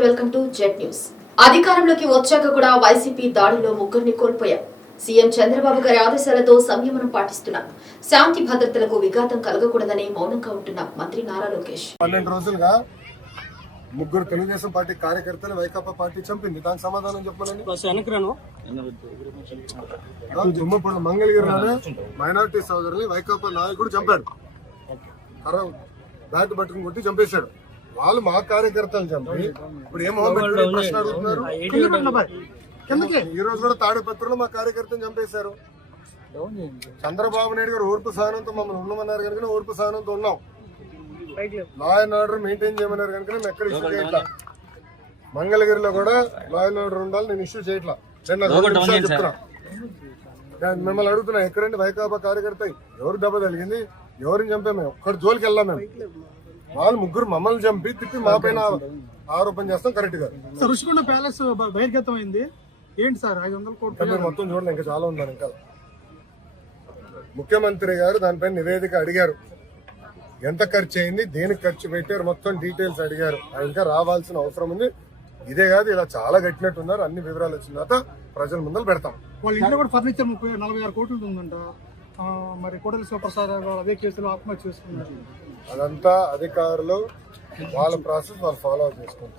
నమస్తే, welcome to Z news. అధికారంలోకి వచ్చాక కూడా వైసీపీ దాడిలో ముగ్గురిని కోల్పోయాం. సీఎం చంద్రబాబు గారి ఆదేశాలతో సంయమనం పాటిస్తున్నాం. శాంతి భద్రతలకు విఘాతం కలగకూడదని మౌనంగా ఉంటున్న మంత్రి నారా లోకేష్. 12 రోజులుగా ముగ్గురు తెలుగుదేశం పార్టీ కార్యకర్తలు వైకాపా పార్టీ చంపింది. దానికి సమాధానం చెప్పాలని తుమ్మపూడి మంగళగిరిలోనే మైనార్టీ సోదరుని వైకాపా నాయకుడు చంపాడు. బ్యాట్ పట్టుకుని కొట్టి చంపేశాడు. వాళ్ళు మా కార్యకర్తలు చంపి ఇప్పుడు ఏమో ప్రశ్న అడుగుతున్నారు. ఈ రోజు కూడా తాడిపత్రిలో మా కార్యకర్తను చంపేశారు. చంద్రబాబు నాయుడు గారు ఓర్పు సహనంతో మమ్మల్ని ఉండమన్నారు కనుక ఓర్పు సహనంతో ఉన్నాం. లా అండ్ ఆర్డర్ మెయింటైన్ చేయమన్నారు కనుక మేము ఎక్కడ ఇష్యూ చేయట్లా. మంగళగిరిలో కూడా లా అండ్ ఆర్డర్ ఉండాలి, నేను ఇష్యూ చేయట్లా. చెప్తున్నా, మిమ్మల్ని అడుగుతున్నా, ఎక్కడండి వైకాపా కార్యకర్త ఎవరు దెబ్బ తగిలింది, ఎవరిని చంపా? మేము ఒక్కడి జోలికి వెళ్ళాం. మేము వాళ్ళు ముగ్గురు మమ్మల్ని చంపి తిప్పి మా పైన ఆరోపణ చేస్తాం. కరెక్ట్ గా రుషికొండ ప్యాలెస్ బహిర్గతం అయింది. ఏంటి సార్ 500 కోట్లు మీరు మొత్తం చూడండి, ఇంకా చాలా ఉన్నారు. ఇంకా ముఖ్యమంత్రి గారు దానిపైన నివేదిక అడిగారు. ఎంత ఖర్చు అయింది, దేనికి ఖర్చు పెట్టారు, మొత్తం డీటెయిల్స్ అడిగారు. ఇంకా రావాల్సిన అవసరం ఉంది. ఇదే కాదు, ఇలా చాలా కట్టినట్టున్నారు. అన్ని వివరాలు వచ్చిన తర్వాత ప్రజల ముందర పెడతాం. వాళ్ళ ఇంట్లో కూడా ఫర్నిచర్ 46 కోట్లు ఉందంట. మరి కోడలి శివప్రసాద్ అదే కేసులో ఆత్మహత్య చేసుకున్నారు. అదంతా అధికారులు వాళ్ళ ప్రాసెస్ వాళ్ళు ఫాలో చేసుకుంటారు.